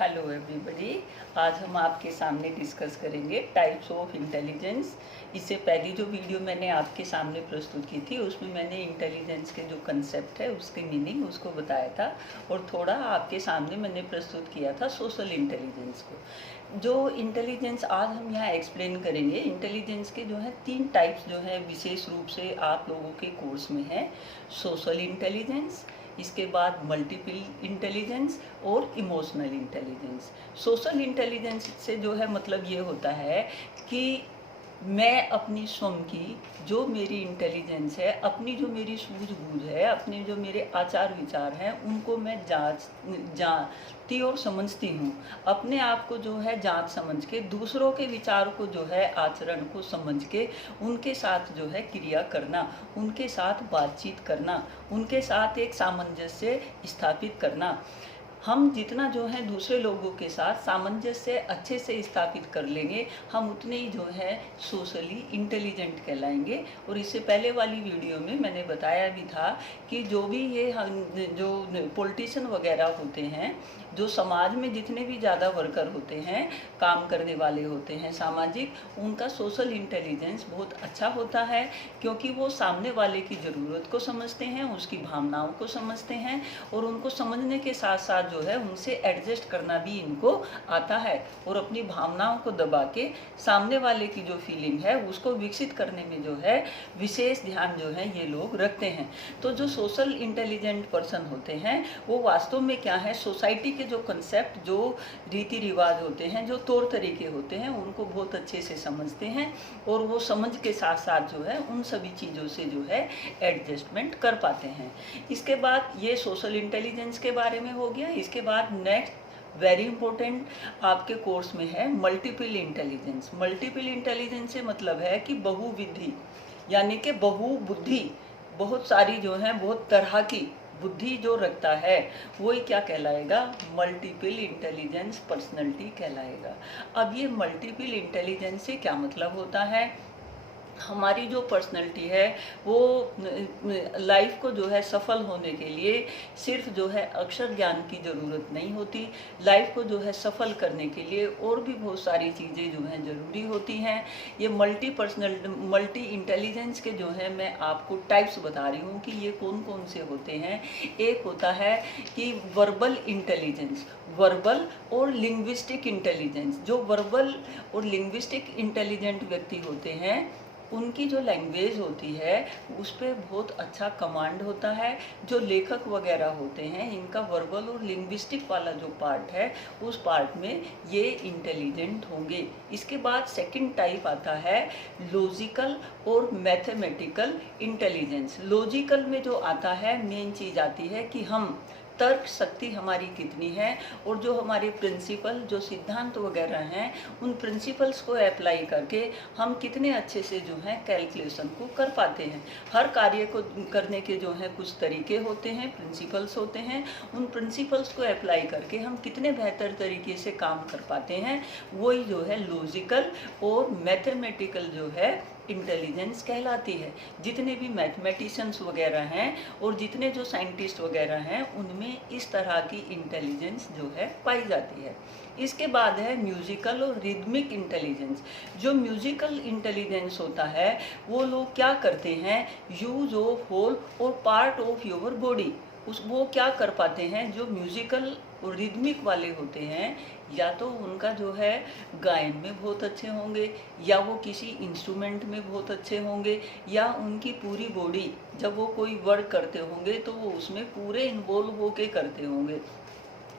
Hello everybody. आज हम आपके सामने डिस्कस करेंगे टाइप्स ऑफ इंटेलिजेंस। इससे पहली जो वीडियो मैंने आपके सामने प्रस्तुत की थी उसमें मैंने इंटेलिजेंस के जो कंसेप्ट है उसके मीनिंग उसको बताया था और थोड़ा आपके सामने मैंने प्रस्तुत किया था सोशल इंटेलिजेंस को। जो इंटेलिजेंस आज हम यहाँ एक्सप्लेन करेंगे, इंटेलिजेंस के जो है 3 टाइप्स जो है विशेष रूप से आप लोगों के कोर्स में है। सोशल इंटेलिजेंस, इसके बाद मल्टीपल इंटेलिजेंस और इमोशनल इंटेलिजेंस। सोशल इंटेलिजेंस से जो है मतलब ये होता है कि मैं अपनी स्वयं की जो मेरी इंटेलिजेंस है, अपनी जो मेरी सूझबूझ है, अपने जो मेरे आचार विचार हैं उनको मैं जानती और समझती हूँ। अपने आप को जो है जांच समझ के दूसरों के विचार को जो है आचरण को समझ के उनके साथ जो है क्रिया करना, उनके साथ बातचीत करना, उनके साथ एक सामंजस्य स्थापित करना। हम जितना जो है दूसरे लोगों के साथ सामंजस्य अच्छे से स्थापित कर लेंगे, हम उतने ही जो है सोशली इंटेलिजेंट कहलाएंगे। और इससे पहले वाली वीडियो में मैंने बताया भी था कि जो भी ये जो पॉलिटिशियन वगैरह होते हैं, जो समाज में जितने भी ज़्यादा वर्कर होते हैं, काम करने वाले होते हैं सामाजिक, उनका सोशल इंटेलिजेंस बहुत अच्छा होता है, क्योंकि वो सामने वाले की ज़रूरत को समझते हैं, उसकी भावनाओं को समझते हैं और उनको समझने के साथ साथ जो है उनसे एडजस्ट करना भी इनको आता है और अपनी भावनाओं को दबा के सामने वाले की जो फीलिंग है उसको विकसित करने में जो है विशेष ध्यान जो है ये लोग रखते हैं। तो जो सोशल इंटेलिजेंट पर्सन होते हैं वो वास्तव में क्या है, सोसाइटी के जो कंसेप्ट, जो रीति रिवाज होते हैं, जो तौर तरीके होते हैं उनको बहुत अच्छे से समझते हैं और वो समझ के साथ साथ जो है उन सभी चीज़ों से जो है एडजस्टमेंट कर पाते हैं। इसके बाद ये सोशल इंटेलिजेंस के बारे में हो गया। इसके बाद नेक्स्ट वेरी इंपॉर्टेंट आपके कोर्स में है मल्टीपल इंटेलिजेंस। मल्टीपल इंटेलिजेंस से मतलब है कि बहुविधि, यानी कि बहुबुद्धि, बहुत सारी जो है बहुत तरह की बुद्धि जो रखता है वही क्या कहलाएगा, मल्टीपल इंटेलिजेंस पर्सनैलिटी कहलाएगा। अब ये मल्टीपल इंटेलिजेंस से क्या मतलब होता है, हमारी जो पर्सनैलिटी है वो लाइफ को जो है सफल होने के लिए सिर्फ जो है अक्षर ज्ञान की ज़रूरत नहीं होती। लाइफ को जो है सफल करने के लिए और भी बहुत सारी चीज़ें जो हैं ज़रूरी होती हैं। ये मल्टी इंटेलिजेंस के जो है मैं आपको टाइप्स बता रही हूँ कि ये कौन कौन से होते हैं। एक होता है कि वर्बल इंटेलिजेंस, वर्बल और लिंग्विस्टिक इंटेलिजेंस। जो वर्बल और लिंग्विस्टिक इंटेलिजेंट व्यक्ति होते हैं उनकी जो लैंग्वेज होती है उस पर बहुत अच्छा कमांड होता है। जो लेखक वगैरह होते हैं इनका वर्बल और लिंग्विस्टिक वाला जो पार्ट है उस पार्ट में ये इंटेलिजेंट होंगे। इसके बाद सेकंड टाइप आता है लॉजिकल और मैथमेटिकल इंटेलिजेंस। लॉजिकल में जो आता है मेन चीज़ आती है कि हम तर्क शक्ति हमारी कितनी है और जो हमारे प्रिंसिपल, जो सिद्धांत वगैरह हैं उन प्रिंसिपल्स को अप्लाई करके हम कितने अच्छे से जो है कैलकुलेशन को कर पाते हैं। हर कार्य को करने के जो है कुछ तरीके होते हैं, प्रिंसिपल्स होते हैं, उन प्रिंसिपल्स को अप्लाई करके हम कितने बेहतर तरीके से काम कर पाते हैं, वही जो है लॉजिकल और मैथमेटिकल जो है इंटेलिजेंस कहलाती है। जितने भी मैथमेटिशियंस वगैरह हैं और जितने जो साइंटिस्ट वगैरह हैं उनमें इस तरह की इंटेलिजेंस जो है पाई जाती है। इसके बाद है म्यूजिकल और रिदमिक इंटेलिजेंस। जो म्यूजिकल इंटेलिजेंस होता है वो लोग क्या करते हैं, यूज ऑफ होल और पार्ट ऑफ योर बॉडी, वो क्या कर पाते हैं, जो म्यूजिकल और रिदमिक वाले होते हैं या तो उनका जो है गायन में बहुत अच्छे होंगे, या वो किसी इंस्ट्रूमेंट में बहुत अच्छे होंगे, या उनकी पूरी बॉडी जब वो कोई वर्क करते होंगे तो वो उसमें पूरे इन्वॉल्व होके करते होंगे।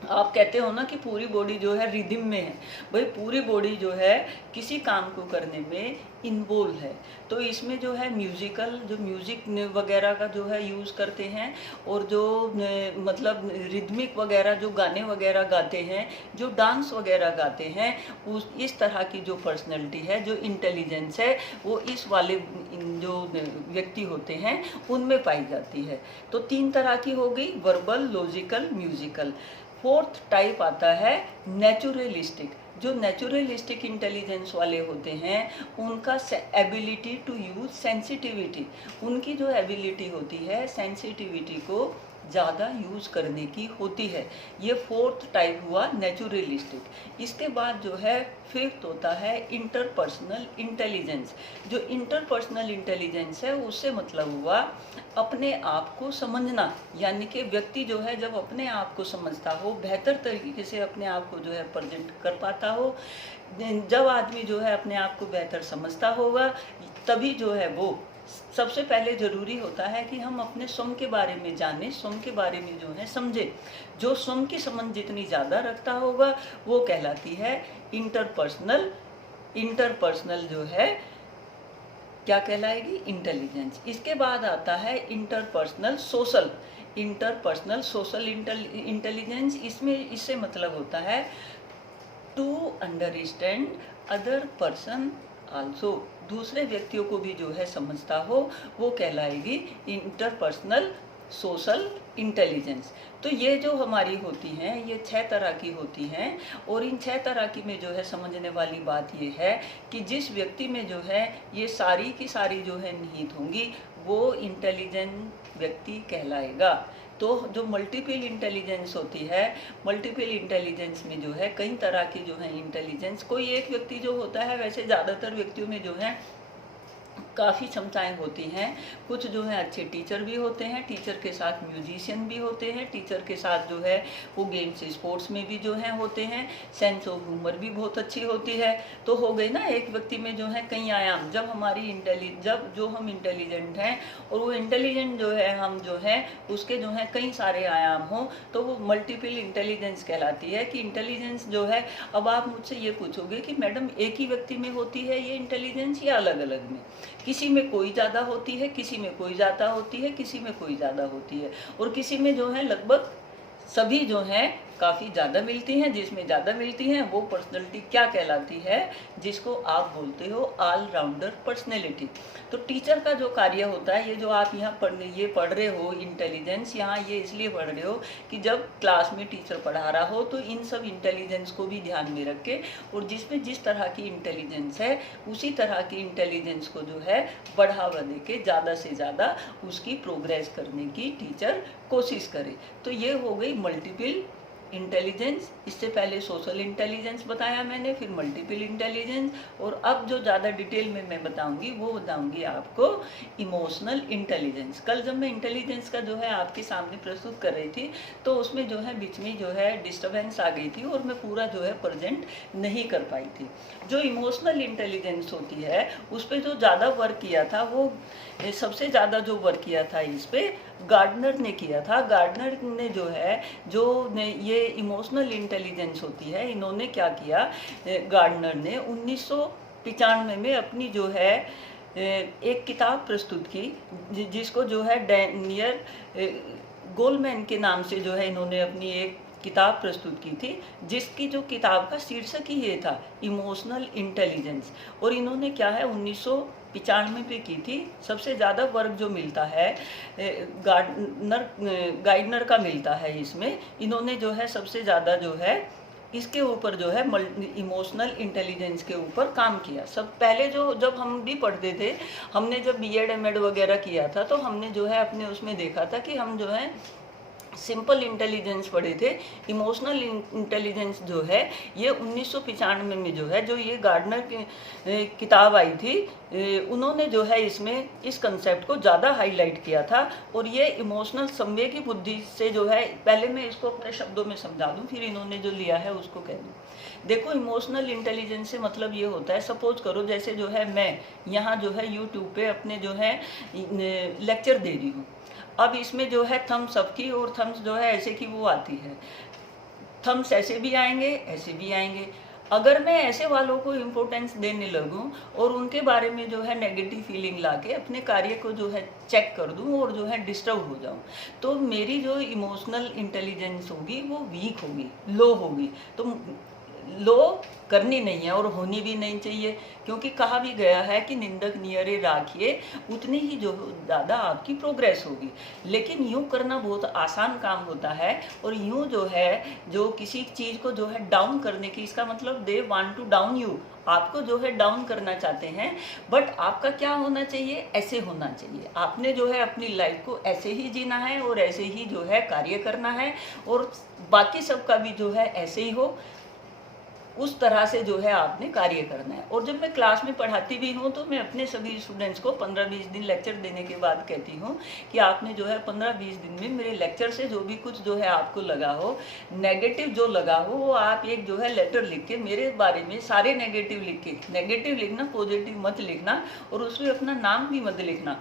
आप कहते हो ना कि पूरी बॉडी जो है रिदम में है, भाई पूरी बॉडी जो है किसी काम को करने में इन्वॉल्व है। तो इसमें जो है म्यूजिकल, जो म्यूजिक वगैरह का जो है यूज़ करते हैं और जो मतलब रिदमिक वगैरह जो गाने वगैरह गाते हैं, जो डांस वगैरह गाते हैं, उस इस तरह की जो पर्सनैलिटी है, जो इंटेलिजेंस है वो इस वाले जो व्यक्ति होते हैं उनमें पाई जाती है। तो 3 तरह की हो गई, verbal, logical, musical. Fourth type आता है नेचुरलिस्टिक। जो नेचुरलिस्टिक इंटेलिजेंस वाले होते हैं उनका एबिलिटी टू यूज सेंसिटिविटी, उनकी जो एबिलिटी होती है सेंसिटिविटी को ज़्यादा यूज़ करने की होती है। ये फोर्थ टाइप हुआ नेचुरलिस्टिक। इसके बाद जो है फिफ्थ होता है इंटरपर्सनल इंटेलिजेंस। जो इंटरपर्सनल इंटेलिजेंस है उससे मतलब हुआ अपने आप को समझना, यानी कि व्यक्ति जो है जब अपने आप को समझता हो, बेहतर तरीके से अपने आप को जो है प्रेजेंट कर पाता हो, जब आदमी जो है अपने आप को बेहतर समझता होगा तभी जो है वो सबसे पहले ज़रूरी होता है कि हम अपने स्वयं के बारे में जानें, स्वयं के बारे में जो है समझें। जो स्वयं की समझ जितनी ज़्यादा रखता होगा वो कहलाती है इंटरपर्सनल। इंटरपर्सनल जो है क्या कहलाएगी? इंटेलिजेंस। इसके बाद आता है interpersonal social. Interpersonal social intelligence, इससे मतलब होता है to understand other person also. दूसरे व्यक्तियों को भी जो है समझता हो वो कहलाएगी इंटरपर्सनल सोशल इंटेलिजेंस। तो ये जो हमारी होती हैं ये 6 तरह की होती हैं, और इन 6 तरह की में जो है समझने वाली बात ये है कि जिस व्यक्ति में जो है ये सारी की सारी जो है निहित होंगी वो इंटेलिजेंट व्यक्ति कहलाएगा। तो जो मल्टीपल इंटेलिजेंस होती है, मल्टीपल इंटेलिजेंस में जो है कई तरह की जो है इंटेलिजेंस, कोई एक व्यक्ति जो होता है, वैसे ज़्यादातर व्यक्तियों में जो है काफ़ी क्षमताएं होती हैं। कुछ जो है अच्छे टीचर भी होते हैं, टीचर के साथ म्यूजिशियन भी होते हैं, टीचर के साथ जो है वो गेम्स स्पोर्ट्स में भी जो है होते हैं, सेंस ऑफ ह्यूमर भी बहुत अच्छी होती है। तो हो गई ना एक व्यक्ति में जो है कई आयाम। जब हम इंटेलिजेंट हैं और वो इंटेलिजेंट जो है हम जो है उसके जो है कई सारे आयाम हों तो वो मल्टीपल इंटेलिजेंस कहलाती है। कि इंटेलिजेंस जो है, अब आप मुझसे ये पूछोगे कि मैडम एक ही व्यक्ति में होती है ये इंटेलिजेंस या अलग अलग में? किसी में कोई ज़्यादा होती है, किसी में कोई ज़्यादा होती है, किसी में कोई ज़्यादा होती है, और किसी में जो है लगभग सभी जो हैं काफ़ी ज़्यादा मिलती हैं। जिसमें ज़्यादा मिलती हैं वो पर्सनैलिटी क्या कहलाती है? जिसको आप बोलते हो ऑल राउंडर पर्सनैलिटी। तो टीचर का जो कार्य होता है, ये जो आप यहाँ पढ़ रहे हो इंटेलिजेंस, यहाँ ये इसलिए पढ़ रहे हो कि जब क्लास में टीचर पढ़ा रहा हो तो इन सब इंटेलिजेंस को भी ध्यान में रख के, और जिसमें जिस तरह की इंटेलिजेंस है उसी तरह की इंटेलिजेंस को जो है बढ़ावा दे के ज़्यादा से ज़्यादा उसकी प्रोग्रेस करने की टीचर कोशिश करे। तो ये हो गई मल्टीपल इंटेलिजेंस। इससे पहले सोशल इंटेलिजेंस बताया मैंने, फिर मल्टीपल इंटेलिजेंस, और अब जो ज़्यादा डिटेल में मैं बताऊंगी वो बताऊंगी आपको इमोशनल इंटेलिजेंस। कल जब मैं इंटेलिजेंस का जो है आपके सामने प्रस्तुत कर रही थी तो उसमें जो है बीच में जो है डिस्टर्बेंस आ गई थी और मैं पूरा जो है प्रेजेंट नहीं कर पाई थी। जो इमोशनल इंटेलिजेंस होती है उस पर जो ज़्यादा वर्क किया था, वो सबसे ज़्यादा जो वर्क किया था इस पर गार्डनर ने किया था। गार्डनर ने जो है ये इमोशनल इंटेलिजेंस होती है, इन्होंने क्या किया, गार्डनर ने 1995 में अपनी जो है एक किताब प्रस्तुत की जिसको जो है डैनियल गोलमैन के नाम से जो है इन्होंने अपनी एक किताब प्रस्तुत की थी, जिसकी जो किताब का शीर्षक ही ये था इमोशनल इंटेलिजेंस। और इन्होंने क्या है 1995 पे की थी। सबसे ज़्यादा वर्क जो मिलता है गार्डनर का मिलता है। इसमें इन्होंने जो है सबसे ज़्यादा जो है इसके ऊपर जो है इमोशनल इंटेलिजेंस के ऊपर काम किया। सब पहले जब हम भी पढ़ते थे, हमने जब बीएड एमएड वगैरह किया था तो हमने जो है अपने उसमें देखा था कि हम जो है सिंपल इंटेलिजेंस पढ़े थे। इमोशनल इंटेलिजेंस जो है ये 1995 में जो है, जो ये गार्डनर की किताब आई थी, उन्होंने जो है इसमें इस कंसेप्ट को ज़्यादा हाईलाइट किया था। और ये इमोशनल संवेगी बुद्धि से जो है, पहले मैं इसको अपने शब्दों में समझा दूं फिर इन्होंने जो लिया है उसको कह दूं। देखो, इमोशनल इंटेलिजेंस से मतलब ये होता है, सपोज करो जैसे जो है मैं यहाँ जो है यूट्यूब पे अपने जो है लेक्चर दे रही हूँ। अब इसमें जो है थम्स अप की और थम्स जो है ऐसे की वो आती है, थम्स ऐसे भी आएंगे ऐसे भी आएंगे। अगर मैं ऐसे वालों को इम्पोर्टेंस देने लगूं और उनके बारे में जो है नेगेटिव फीलिंग लाके अपने कार्य को जो है चेक कर दूं और जो है डिस्टर्ब हो जाऊं, तो मेरी जो इमोशनल इंटेलिजेंस होगी वो वीक होगी, लो होगी। तो लो करनी नहीं है और होनी भी नहीं चाहिए, क्योंकि कहा भी गया है कि निंदक नियरे राखिए, उतनी ही जो ज़्यादा आपकी प्रोग्रेस होगी। लेकिन यूँ करना बहुत आसान काम होता है, और यूँ जो है जो किसी चीज़ को जो है डाउन करने की, इसका मतलब they want to down you, आपको जो है डाउन करना चाहते हैं। बट आपका क्या होना चाहिए, ऐसे होना चाहिए। आपने जो है अपनी लाइफ को ऐसे ही जीना है और ऐसे ही जो है कार्य करना है, और बाकी सबका भी जो है ऐसे ही हो, उस तरह से जो है आपने कार्य करना है। और जब मैं क्लास में पढ़ाती भी हूँ तो मैं अपने सभी स्टूडेंट्स को 15-20 दिन लेक्चर देने के बाद कहती हूँ कि आपने जो है 15-20 दिन में मेरे लेक्चर से जो भी कुछ जो है आपको लगा हो, नेगेटिव जो लगा हो, वो आप एक जो है लेटर लिख के मेरे बारे में सारे नेगेटिव लिख के, नेगेटिव लिखना, पॉजिटिव मत लिखना, और उसमें अपना नाम भी मत लिखना।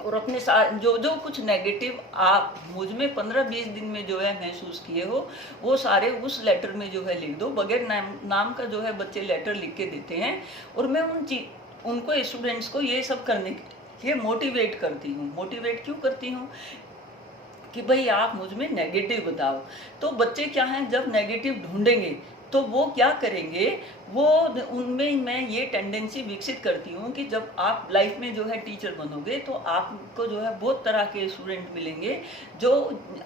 और अपने जो जो कुछ नेगेटिव आप मुझ में 15-20 दिन में जो है महसूस किए हो, वो सारे उस लेटर में जो है लिख दो। बगैर नाम का जो है बच्चे लेटर लिख के देते हैं, और मैं उनको स्टूडेंट्स को ये सब करने के लिए मोटिवेट करती हूँ। मोटिवेट क्यों करती हूँ कि भाई आप मुझ में नेगेटिव बताओ। तो बच्चे क्या हैं, जब नेगेटिव ढूंढेंगे तो वो क्या करेंगे, वो उनमें मैं ये टेंडेंसी विकसित करती हूँ कि जब आप लाइफ में जो है टीचर बनोगे तो आपको जो है बहुत तरह के स्टूडेंट मिलेंगे जो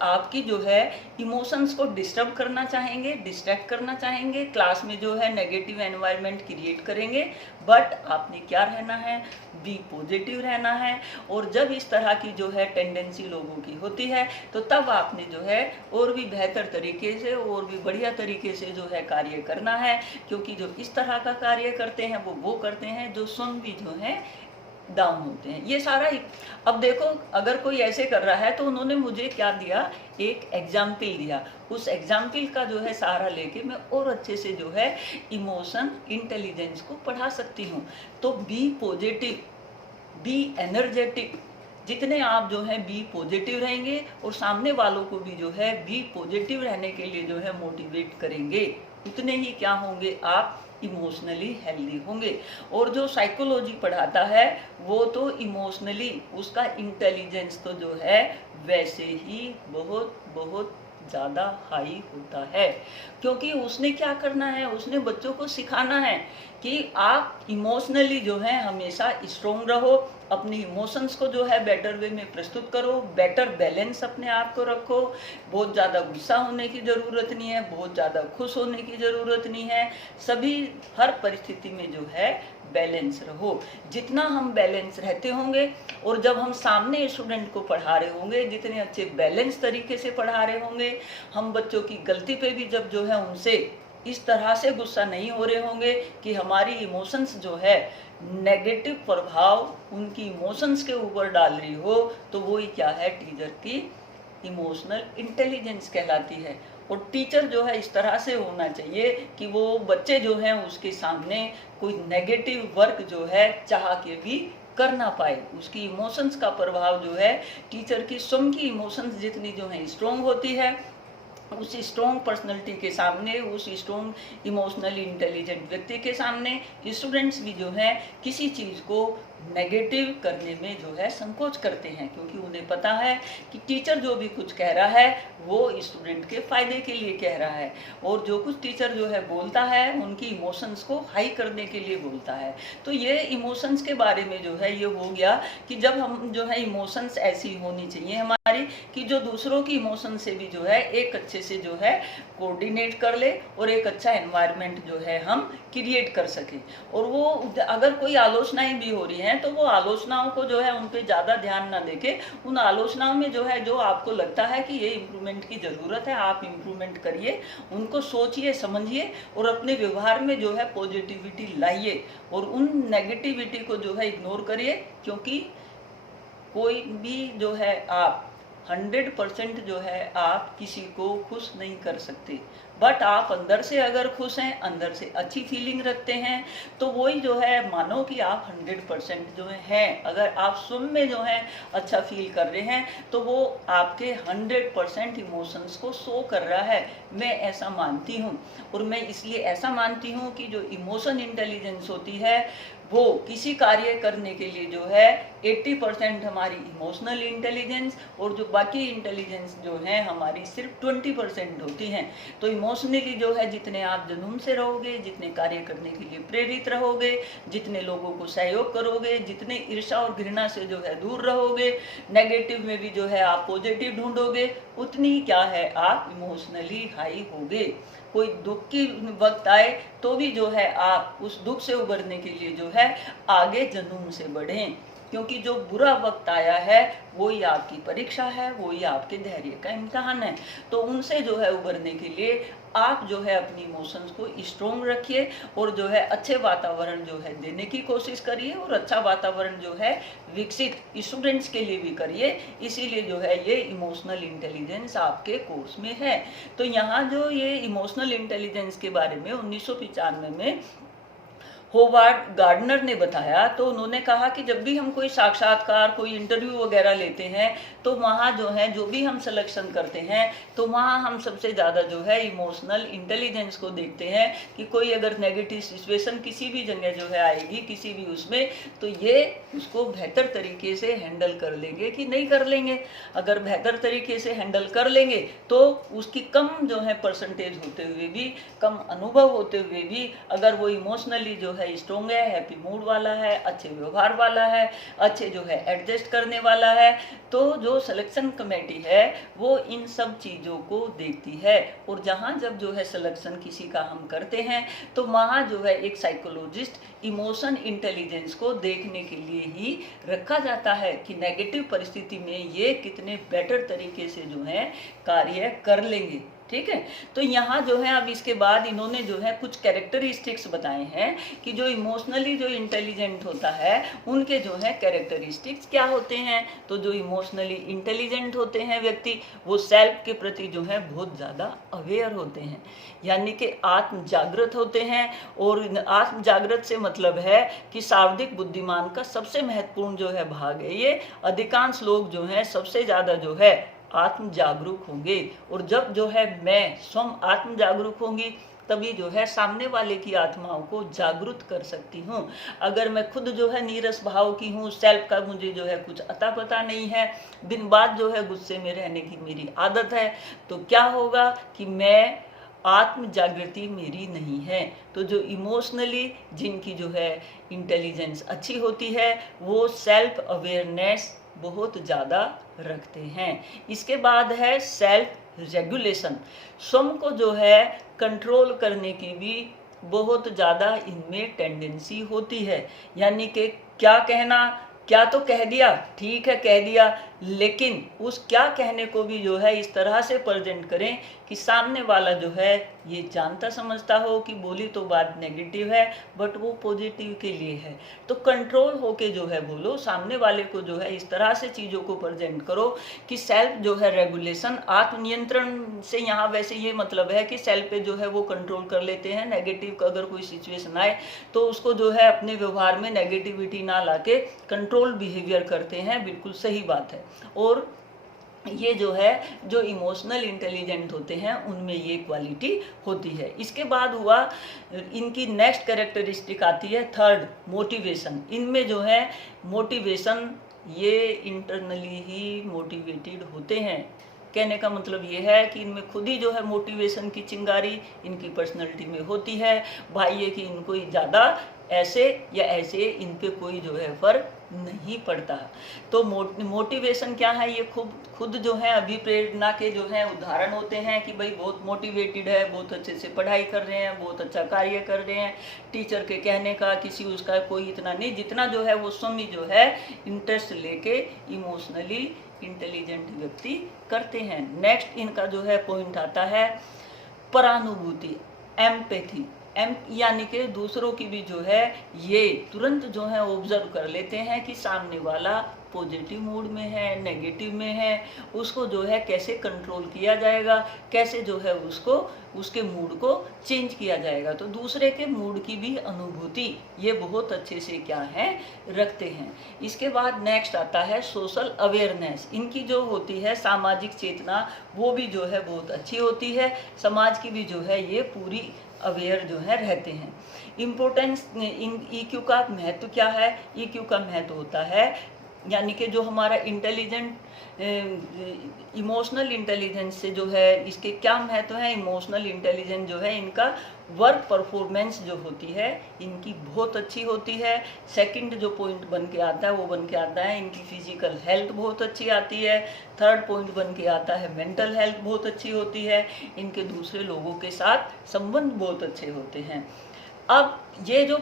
आपकी जो है इमोशंस को डिस्टर्ब करना चाहेंगे, डिस्ट्रैक्ट करना चाहेंगे, क्लास में जो है नेगेटिव एनवायरनमेंट क्रिएट करेंगे। बट आपने क्या रहना है, बी पॉजिटिव रहना है। और जब इस तरह की जो है टेंडेंसी लोगों की होती है तो तब आपने जो है और भी बेहतर तरीके से और भी बढ़िया तरीके से जो है कार्य करना है, क्योंकि जो इस तरह का कार्य करते हैं वो करते हैं जो स्वयं भी जो है डाउन होते हैं। ये सारा अब देखो, अगर कोई ऐसे कर रहा है तो उन्होंने मुझे क्या दिया, एक एग्जाम्पल दिया। उस एग्जाम्पल का जो है सहारा लेके मैं और अच्छे से जो है इमोशन इंटेलिजेंस को पढ़ा सकती हूँ। तो बी पॉजिटिव, बी एनर्जेटिक, जितने आप जो है बी पॉजिटिव रहेंगे और सामने वालों को भी जो है बी पॉजिटिव रहने के लिए जो है मोटिवेट करेंगे, उतने ही क्या होंगे, आप इमोशनली हेल्दी होंगे। और जो साइकोलॉजी पढ़ाता है वो तो इमोशनली उसका इंटेलिजेंस तो जो है वैसे ही बहुत बहुत ज़्यादा हाई होता है, क्योंकि उसने क्या करना है, उसने बच्चों को सिखाना है कि आप इमोशनली जो है हमेशा स्ट्रोंग रहो, अपनी इमोशंस को जो है बेटर वे में प्रस्तुत करो, बेटर बैलेंस अपने आप को रखो। बहुत ज़्यादा गुस्सा होने की ज़रूरत नहीं है, बहुत ज़्यादा खुश होने की ज़रूरत नहीं है, सभी हर परिस्थिति में जो है बैलेंस रहो। जितना हम बैलेंस रहते होंगे और जब हम सामने स्टूडेंट को पढ़ा रहे होंगे, जितने अच्छे बैलेंस तरीके से पढ़ा रहे होंगे, हम बच्चों की गलती पे भी जब जो है उनसे इस तरह से गुस्सा नहीं हो रहे होंगे कि हमारी इमोशंस जो है नेगेटिव प्रभाव उनकी इमोशंस के ऊपर डाल रही हो, तो वो ही क्या है, टीचर की इमोशनल इंटेलिजेंस कहलाती है। और टीचर जो है इस तरह से होना चाहिए कि वो बच्चे जो हैं उसके सामने कोई नेगेटिव वर्क जो है चाह के भी कर ना पाए। उसकी इमोशंस का प्रभाव जो है, टीचर की स्वयं की इमोशंस जितनी जो है स्ट्रोंग होती है, उस स्ट्रॉन्ग पर्सनैलिटी के सामने, उस स्ट्रॉन्ग इमोशनली इंटेलिजेंट व्यक्ति के सामने स्टूडेंट्स भी जो है किसी चीज़ को नेगेटिव करने में जो है संकोच करते हैं, क्योंकि उन्हें पता है कि टीचर जो भी कुछ कह रहा है वो स्टूडेंट के फ़ायदे के लिए कह रहा है, और जो कुछ टीचर जो है बोलता है उनकी इमोशंस को हाई करने के लिए बोलता है। तो ये इमोशंस के बारे में जो है ये हो गया कि जब हम जो है इमोशंस ऐसी होनी चाहिए हमारी कि जो दूसरों की इमोशन से भी जो है एक अच्छे से जो है कोऑर्डिनेट कर ले और एक अच्छा एनवायरनमेंट जो है हम क्रिएट कर सकें। और वो अगर कोई आलोचनाएं भी हो रही हैं तो वो आलोचनाओं को जो है उन पे ज़्यादा ध्यान ना देके, उन आलोचनाओं में जो है जो आपको लगता है कि ये इम्प्रूवमेंट की ज़रूरत है, आप इम्प्रूवमेंट करिए, उनको सोचिए, समझिए और अपने व्यवहार में जो है पॉजिटिविटी लाइए और उन नेगेटिविटी को जो है इग्नोर करिए, क्योंकि कोई भी जो है आप 100% जो है आप किसी को खुश नहीं कर सकते। बट आप अंदर से अगर खुश हैं, अंदर से अच्छी फीलिंग रखते हैं, तो वही जो है मानो कि आप 100% जो हैं। अगर आप स्वयं में जो है अच्छा फील कर रहे हैं तो वो आपके 100% इमोशंस को शो कर रहा है। मैं ऐसा मानती हूँ, और मैं इसलिए ऐसा मानती हूँ कि जो इमोशन इंटेलिजेंस होती है वो किसी कार्य करने के लिए जो है 80% हमारी इमोशनल इंटेलिजेंस, और जो बाकी इंटेलिजेंस जो है हमारी सिर्फ 20% होती हैं। तो इमोशनली जो है जितने आप जुनून से रहोगे, जितने कार्य करने के लिए प्रेरित रहोगे, जितने लोगों को सहयोग करोगे, जितने ईर्ष्या और घृणा से जो है दूर रहोगे, नेगेटिव में भी जो है आप पॉजिटिव ढूंढोगे, उतनी क्या है आप इमोशनली हाई होगे। कोई दुख की वक्त आए तो भी जो है आप उस दुख से उबरने के लिए जो है आगे जुनून से बढ़ें, क्योंकि जो बुरा वक्त आया है वही आपकी परीक्षा है, वही आपके धैर्य का इम्तिहान है। तो उनसे जो है उबरने के लिए आप जो है अपनी इमोशंस को स्ट्रोंग रखिए, और जो है अच्छे वातावरण जो है देने की कोशिश करिए, और अच्छा वातावरण जो है विकसित स्टूडेंट्स के लिए भी करिए। इसीलिए जो है ये इमोशनल इंटेलिजेंस आपके कोर्स में है। तो यहाँ जो ये इमोशनल इंटेलिजेंस के बारे में 1995 में होवार्ड गार्डनर ने बताया, तो उन्होंने कहा कि जब भी हम कोई साक्षात्कार, कोई इंटरव्यू वगैरह लेते हैं, तो वहाँ जो है जो भी हम सिलेक्शन करते हैं, तो वहाँ हम सबसे ज़्यादा जो है इमोशनल इंटेलिजेंस को देखते हैं कि कोई अगर नेगेटिव सिचुएशन किसी भी जगह जो है आएगी, किसी भी उसमें, तो ये उसको बेहतर तरीके से हैंडल कर लेंगे कि नहीं कर लेंगे। अगर बेहतर तरीके से हैंडल कर लेंगे तो उसकी कम जो है परसेंटेज होते हुए भी, कम अनुभव होते हुए भी, अगर वो इमोशनली जो है स्ट्रॉन्ग है, हैप्पी मूड वाला है, अच्छे व्यवहार वाला है, अच्छे जो है एडजस्ट करने वाला है, तो जो सिलेक्शन कमेटी है वो इन सब चीज़ों को देखती है। और जहाँ जब जो है सिलेक्शन किसी का हम करते हैं, तो वहाँ जो है एक साइकोलॉजिस्ट इमोशन इंटेलिजेंस को देखने के लिए ही रखा जाता है कि नेगेटिव परिस्थिति में ये कितने बेटर तरीके से जो है कार्य कर लेंगे। ठीक है, तो यहाँ जो है अब इसके बाद इन्होंने जो है कुछ कैरेक्टरिस्टिक्स बताए हैं कि जो इमोशनली जो इंटेलिजेंट होता है उनके जो है कैरेक्टरिस्टिक्स क्या होते हैं। तो जो इमोशनली इंटेलिजेंट होते हैं व्यक्ति, वो सेल्फ के प्रति जो है बहुत ज़्यादा अवेयर होते हैं, यानी कि आत्म जागृत होते हैं। और आत्म जागृत से मतलब है कि शाब्दिक बुद्धिमान का सबसे महत्वपूर्ण जो है भाग है ये। अधिकांश लोग जो हैं सबसे ज़्यादा जो है आत्म जागरूक होंगे, और जब जो है मैं स्वयं आत्म जागरूक होंगी तभी जो है सामने वाले की आत्माओं को जागरूक कर सकती हूँ। अगर मैं खुद जो है नीरस भाव की हूँ, सेल्फ का मुझे जो है कुछ अता पता नहीं है, दिन बाद जो है गुस्से में रहने की मेरी आदत है, तो क्या होगा कि मैं आत्म जागृति मेरी नहीं है। तो जो इमोशनली जिनकी जो है इंटेलिजेंस अच्छी होती है वो सेल्फ अवेयरनेस बहुत ज़्यादा रखते हैं। इसके बाद है सेल्फ रेगुलेशन, स्वयं को जो है कंट्रोल करने की भी बहुत ज़्यादा इनमें टेंडेंसी होती है। यानी कि क्या कहना, क्या तो कह दिया, ठीक है कह दिया, लेकिन उस क्या कहने को भी जो है इस तरह से प्रेजेंट करें कि सामने वाला जो है ये जानता समझता हो कि बोली तो बात नेगेटिव है बट वो पॉजिटिव के लिए है। तो कंट्रोल होके जो है बोलो, सामने वाले को जो है इस तरह से चीज़ों को प्रेजेंट करो कि सेल्फ जो है रेगुलेशन, आत्मनियंत्रण से यहाँ वैसे ये मतलब है कि सेल्फ पे जो है वो कंट्रोल कर लेते हैं। नेगेटिव का अगर कोई सिचुएशन आए तो उसको जो है अपने व्यवहार में नेगेटिविटी ना लाके कंट्रोल बिहेवियर करते हैं, बिल्कुल सही बात है। और ये जो है जो इमोशनल इंटेलिजेंट होते हैं उनमें ये क्वालिटी होती है। इसके बाद हुआ इनकी नेक्स्ट कैरेक्टरिस्टिक आती है थर्ड, मोटिवेशन। इनमें जो है मोटिवेशन, ये इंटरनली ही मोटिवेटेड होते हैं। कहने का मतलब ये है कि इनमें खुद ही जो है मोटिवेशन की चिंगारी इनकी पर्सनैलिटी में होती है। भाई ये कि इनको ज़्यादा ऐसे या ऐसे इन पे कोई जो है फर्क नहीं पड़ता। तो मोटिवेशन क्या है, ये खुद जो है अभिप्रेरणा के जो है उदाहरण होते हैं कि भाई बहुत मोटिवेटेड है, बहुत अच्छे से पढ़ाई कर रहे हैं, बहुत अच्छा कार्य कर रहे हैं। टीचर के कहने का किसी उसका कोई इतना नहीं, जितना जो है वो स्वयं जो है इंटरेस्ट लेके इमोशनली इंटेलिजेंट व्यक्ति करते हैं। नेक्स्ट इनका जो है पॉइंट आता है परानुभूति, एम्पैथी। यानी कि दूसरों की भी जो है ये तुरंत जो है ऑब्जर्व कर लेते हैं कि सामने वाला पॉजिटिव मूड में है, नेगेटिव में है, उसको जो है कैसे कंट्रोल किया जाएगा, कैसे जो है उसको उसके मूड को चेंज किया जाएगा। तो दूसरे के मूड की भी अनुभूति ये बहुत अच्छे से क्या है रखते हैं। इसके बाद नेक्स्ट आता है सोशल अवेयरनेस। इनकी जो होती है सामाजिक चेतना वो भी जो है बहुत अच्छी होती है। समाज की भी जो है ये पूरी अवेयर जो है रहते हैं। इम्पोर्टेंस ईक्यू का महत्व क्या है? ईक्यू का महत्व होता है यानी कि जो हमारा इमोशनल इंटेलिजेंस से जो है इसके क्या महत्व है? इमोशनल इंटेलिजेंस जो है इनका वर्क परफॉर्मेंस जो होती है इनकी बहुत अच्छी होती है। सेकंड जो पॉइंट बन के आता है वो बन के आता है इनकी फिजिकल हेल्थ बहुत अच्छी आती है। थर्ड पॉइंट बन के आता है मेंटल हेल्थ बहुत अच्छी होती है। इनके दूसरे लोगों के साथ संबंध बहुत अच्छे होते हैं। अब ये जो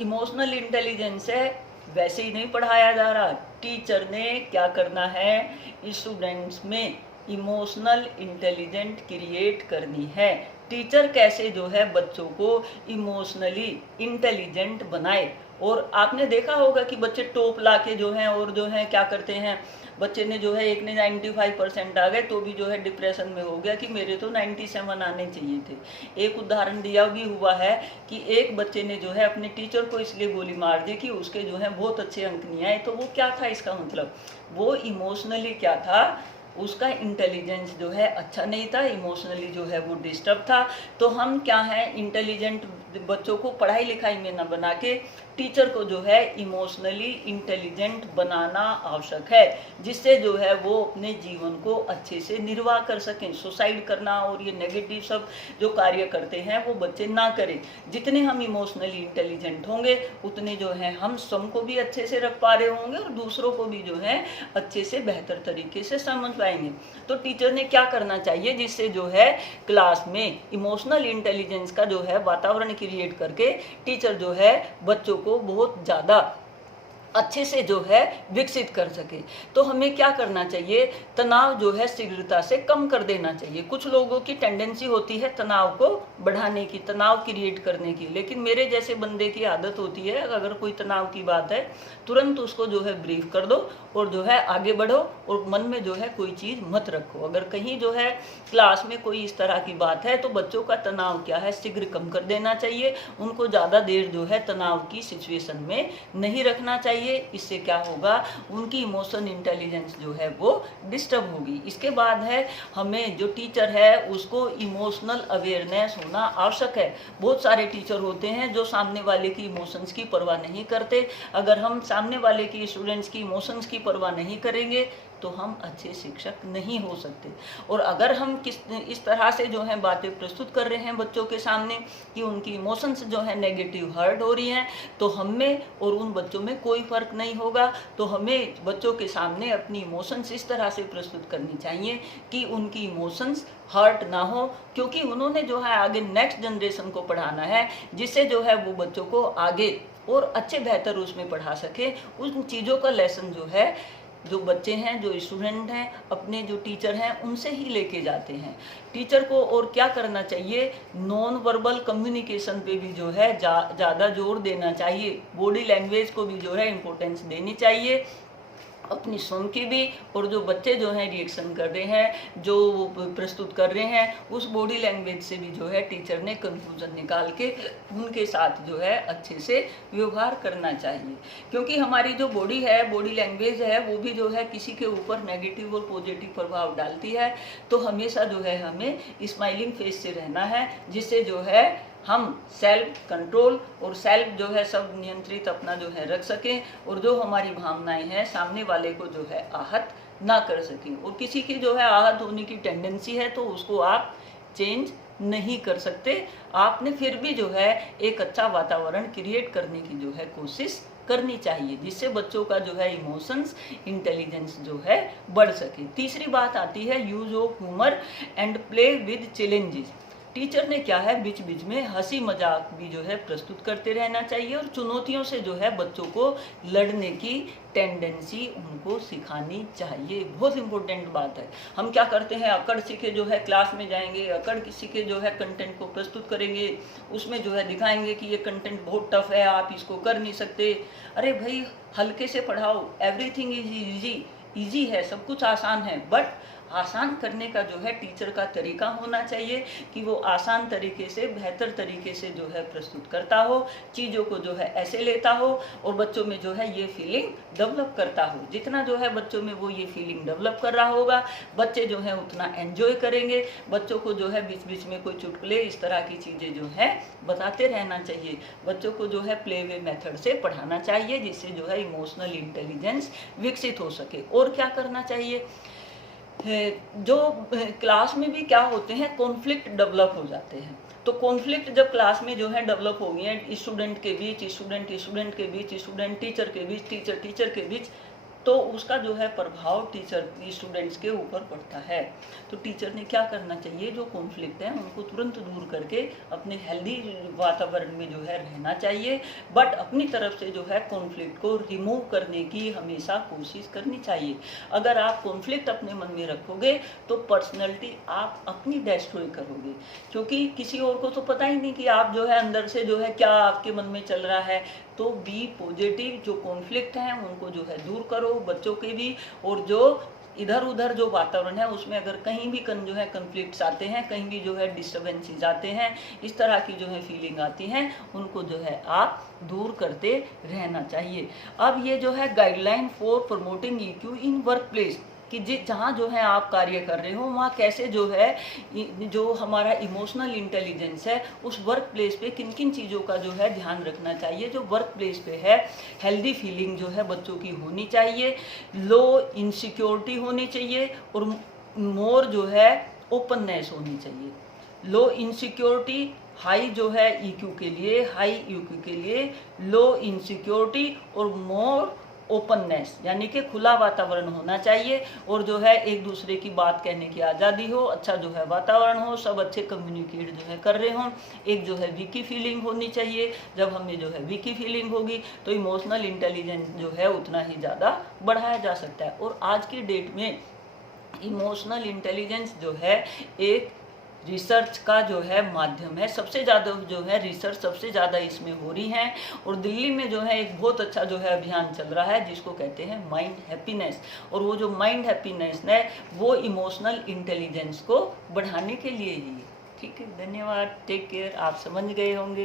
इमोशनल इंटेलिजेंस है वैसे ही नहीं पढ़ाया जा रहा, टीचर ने क्या करना है स्टूडेंट्स में इमोशनल इंटेलिजेंट क्रिएट करनी है। टीचर कैसे जो है बच्चों को इमोशनली इंटेलिजेंट बनाए। और आपने देखा होगा कि बच्चे टॉप ला के जो हैं और जो है क्या करते हैं, बच्चे ने जो है एक ने 95% आ गए तो भी जो है डिप्रेशन में हो गया कि मेरे तो 97 आने चाहिए थे। एक उदाहरण दिया भी हुआ है कि एक बच्चे ने जो है अपने टीचर को इसलिए गोली मार दी कि उसके जो है बहुत अच्छे अंक नहीं आए। तो वो क्या था, इसका मतलब वो इमोशनली क्या था, उसका इंटेलिजेंस जो है अच्छा नहीं था, इमोशनली जो है वो डिस्टर्ब था। तो हम क्या है इंटेलिजेंट बच्चों को पढ़ाई लिखाई में न बना के टीचर को जो है इमोशनली इंटेलिजेंट बनाना आवश्यक है, जिससे जो है वो अपने जीवन को अच्छे से निर्वाह कर सकें। सुसाइड करना और ये नेगेटिव सब जो कार्य करते हैं वो बच्चे ना करें। जितने हम इमोशनली इंटेलिजेंट होंगे उतने जो है हम स्वयं को भी अच्छे से रख पा रहे होंगे और दूसरों को भी जो है अच्छे से बेहतर तरीके से समझ पाएंगे। तो टीचर ने क्या करना चाहिए जिससे जो है क्लास में इमोशनल इंटेलिजेंस का जो है वातावरण क्रिएट करके टीचर जो है बच्चों को बहुत ज़्यादा अच्छे से जो है विकसित कर सके। तो हमें क्या करना चाहिए, तनाव जो है शीघ्रता से कम कर देना चाहिए। कुछ लोगों की टेंडेंसी होती है तनाव को बढ़ाने की, तनाव क्रिएट करने की, लेकिन मेरे जैसे बंदे की आदत होती है अगर कोई तनाव की बात है तुरंत उसको जो है ब्रीफ कर दो और जो है आगे बढ़ो और मन में जो है कोई चीज़ मत रखो। अगर कहीं जो है क्लास में कोई इस तरह की बात है तो बच्चों का तनाव क्या है शीघ्र कम कर देना चाहिए। उनको ज़्यादा देर जो है तनाव की सिचुएशन में नहीं रखना चाहिए। इससे क्या होगा, उनकी इमोशन इंटेलिजेंस जो है वो डिस्टर्ब होगी। इसके बाद है हमें जो टीचर है उसको इमोशनल अवेयरनेस होना आवश्यक है। बहुत सारे टीचर होते हैं जो सामने वाले की इमोशंस की परवाह नहीं करते। अगर हम सामने वाले की स्टूडेंट्स की इमोशंस की परवाह नहीं करेंगे तो हम अच्छे शिक्षक नहीं हो सकते। और अगर हम इस तरह से जो है बातें प्रस्तुत कर रहे हैं बच्चों के सामने कि उनकी इमोशंस जो है नेगेटिव हर्ट हो रही हैं, तो हम में और उन बच्चों में कोई फर्क नहीं होगा। तो हमें बच्चों के सामने अपनी इमोशंस इस तरह से प्रस्तुत करनी चाहिए कि उनकी इमोशंस हर्ट ना हो, क्योंकि उन्होंने जो है आगे नेक्स्ट जनरेशन को पढ़ाना है, जिससे जो है वो बच्चों को आगे और अच्छे बेहतर उसमें पढ़ा सके। उन चीज़ों का लेसन जो है जो बच्चे हैं, जो स्टूडेंट हैं, अपने जो टीचर हैं उनसे ही लेके जाते हैं। टीचर को और क्या करना चाहिए, नॉन वर्बल कम्युनिकेशन पे भी जो है ज़्यादा जोर देना चाहिए। बॉडी लैंग्वेज को भी जो है इम्पोर्टेंस देनी चाहिए, अपनी स्वयं की भी। और जो बच्चे जो हैं रिएक्शन कर रहे हैं, जो प्रस्तुत कर रहे हैं, उस बॉडी लैंग्वेज से भी जो है टीचर ने कंक्लूजन निकाल के उनके साथ जो है अच्छे से व्यवहार करना चाहिए। क्योंकि हमारी जो बॉडी है, बॉडी लैंग्वेज है, वो भी जो है किसी के ऊपर नेगेटिव और पॉजिटिव प्रभाव डालती है। तो हमेशा जो है हमें स्माइलिंग फेस से रहना है, जिससे जो है हम सेल्फ कंट्रोल और सेल्फ जो है सब नियंत्रित अपना जो है रख सकें और जो हमारी भावनाएं हैं सामने वाले को जो है आहत ना कर सकें। और किसी की जो है आहत होने की टेंडेंसी है तो उसको आप चेंज नहीं कर सकते। आपने फिर भी जो है एक अच्छा वातावरण क्रिएट करने की जो है कोशिश करनी चाहिए, जिससे बच्चों का जो है इमोशंस इंटेलिजेंस जो है बढ़ सके। तीसरी बात आती है use of humour and play with challenges. Teacher ने क्या है बीच बीच में हंसी मजाक भी जो है प्रस्तुत करते रहना चाहिए और चुनौतियों से जो है बच्चों को लड़ने की टेंडेंसी उनको सिखानी चाहिए। बहुत इंपॉर्टेंट बात है। हम क्या करते हैं, अकड़ सीखे जो है क्लास में जाएंगे, अकड़ किसी के जो है कंटेंट को प्रस्तुत करेंगे, उसमें जो है दिखाएंगे कि ये कंटेंट बहुत टफ है, आप इसको कर नहीं सकते। अरे भाई हल्के से पढ़ाओ, एवरीथिंग इज ईजी है, सब कुछ आसान है, बट आसान करने का जो है टीचर का तरीका होना चाहिए कि वो आसान तरीके से, बेहतर तरीके से जो है प्रस्तुत करता हो, चीज़ों को जो है ऐसे लेता हो और बच्चों में जो है ये फीलिंग डेवलप करता हो। जितना जो है बच्चों में वो ये फीलिंग डेवलप कर रहा होगा, बच्चे जो है उतना एंजॉय करेंगे। बच्चों को जो है बीच बीच में कोई चुटकुले, इस तरह की चीज़ें जो है बताते रहना चाहिए। बच्चों को जो है प्ले वे मेथड से पढ़ाना चाहिए, जिससे जो है इमोशनल इंटेलिजेंस विकसित हो सके। और क्या करना चाहिए, जो क्लास में भी क्या होते हैं, कॉन्फ्लिक्ट डेवलप हो जाते हैं। तो कॉन्फ्लिक्ट जब क्लास में जो है डेवलप हो गए हैं, स्टूडेंट के बीच, स्टूडेंट के बीच, स्टूडेंट टीचर के बीच, टीचर के बीच, तो उसका जो है प्रभाव टीचर स्टूडेंट्स के ऊपर पड़ता है। तो टीचर ने क्या करना चाहिए, जो कॉन्फ्लिक्ट है उनको तुरंत दूर करके अपने हेल्दी वातावरण में जो है रहना चाहिए। बट अपनी तरफ से जो है कॉन्फ्लिक्ट को रिमूव करने की हमेशा कोशिश करनी चाहिए। अगर आप कॉन्फ्लिक्ट अपने मन में रखोगे तो पर्सनैलिटी आप अपनी डिस्ट्रॉय करोगे, क्योंकि किसी और को तो पता ही नहीं कि आप जो है अंदर से जो है क्या आपके मन में चल रहा है। तो बी पॉजिटिव, जो कॉन्फ्लिक्ट हैं उनको जो है दूर करो, बच्चों के भी, और जो इधर उधर जो वातावरण है उसमें अगर कहीं भी जो है कन्फ्लिक्ट्स आते हैं, कहीं भी जो है डिस्टर्बेंसेस आते हैं, इस तरह की जो है फीलिंग आती हैं, उनको जो है आप दूर करते रहना चाहिए। अब ये जो है guideline for promoting EQ in work place, कि जहाँ जो है आप कार्य कर रहे हो वहाँ कैसे जो है जो हमारा इमोशनल इंटेलिजेंस है उस वर्क प्लेस पे किन किन चीज़ों का जो है ध्यान रखना चाहिए। जो वर्क प्लेस पे है, हेल्दी फीलिंग जो है बच्चों की होनी चाहिए, लो इनसिक्योरिटी होनी चाहिए, और मोर जो है ओपननेस होनी चाहिए। लो इनसिक्योरिटी, हाई जो है ईक्यू के लिए, हाई ईक्यू के लिए लो इनसिक्योरिटी और मोर ओपननेस, यानी कि खुला वातावरण होना चाहिए, और जो है एक दूसरे की बात कहने की आज़ादी हो, अच्छा जो है वातावरण हो, सब अच्छे कम्युनिकेट जो है कर रहे हों। एक जो है वीकी फीलिंग होनी चाहिए। जब हमें जो है वीकी फीलिंग होगी तो इमोशनल इंटेलिजेंस जो है उतना ही ज़्यादा बढ़ाया जा सकता है। और आज की डेट में इमोशनल इंटेलिजेंस जो है एक रिसर्च का जो है माध्यम है। सबसे ज़्यादा जो है रिसर्च सबसे ज़्यादा इसमें हो रही है, और दिल्ली में जो है एक बहुत अच्छा जो है अभियान चल रहा है जिसको कहते हैं माइंड हैप्पीनेस। और वो जो माइंड हैप्पीनेस है वो इमोशनल इंटेलिजेंस को बढ़ाने के लिए ही है। ठीक है, धन्यवाद, टेक केयर। आप समझ गए होंगे।